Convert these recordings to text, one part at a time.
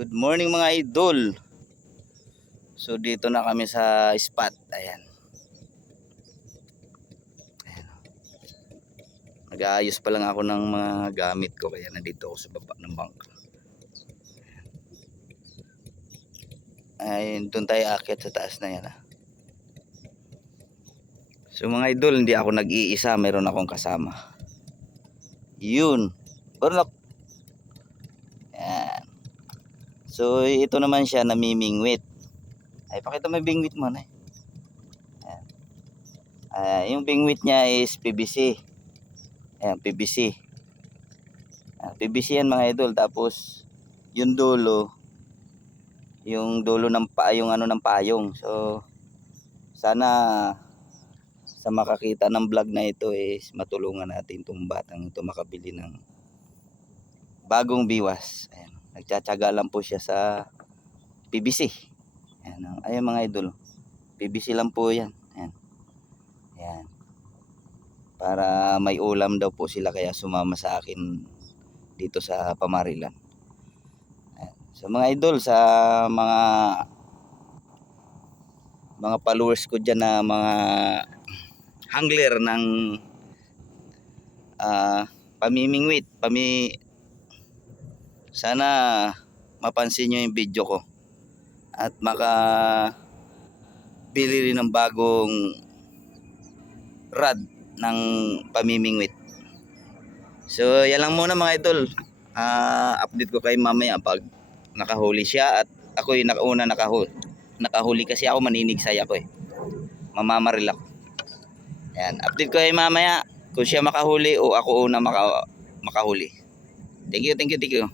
Good morning mga idol. So dito na kami sa spot. Ayan. Nag-aayos pa lang ako ng mga gamit ko kaya nandito ako sa baba ng bangka. Ay, doon tayo aakyat sa taas na yan. So mga idol, hindi ako nag-iisa, meron akong kasama. Yun. Bornok. Ayan. So ito naman siya namimingwit. Ay, pakita mo yung bingwit mo na. Yung bingwit niya is PVC. Ayan, PVC. PVC yan mga idol. Tapos yung dulo ng yung ano ng payong. So sana sa makakita ng vlog na ito is matulungan natin itong batang ito makabili ng bagong biwas. Ayan. Nagtsatsaga lang po siya sa PVC. Ayan mga idol. PVC lang po yan. Ayan. Ayan. Para may ulam daw po sila kaya sumama sa akin dito sa Pamarilan. Ayan. So mga idol, sa mga followers ko dyan na mga angler ng pamimingwit, sana mapansin nyo yung video ko at makabili rin ng bagong rod ng pamimingwit. So yan lang muna mga idol. Update ko kay mamaya pag nakahuli siya at ako yung una nakahuli kasi ako maninigsay ako mamamaril ako. Yan, update ko kay mamaya kung siya makahuli o ako una makahuli. Thank you.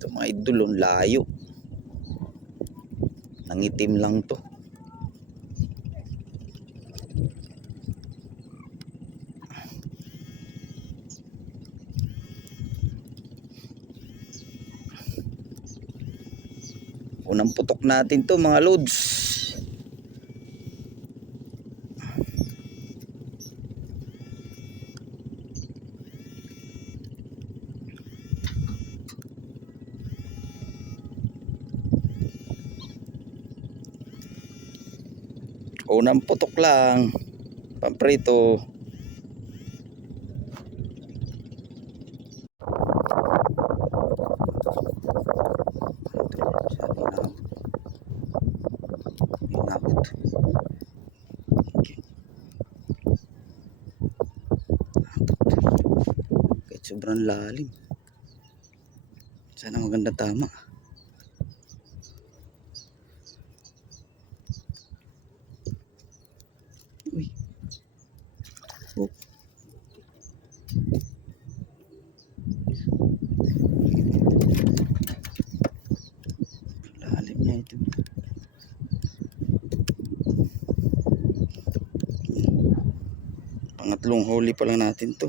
Ito mga idol, ang layo. Nangitim lang to. Unang putok natin to mga loads. Unang putok lang. Pamprito. Kahit sobrang lalim. Sana maganda tama. Uy. Oh. Lalim niya ito. Pangatlong huli pa lang natin to.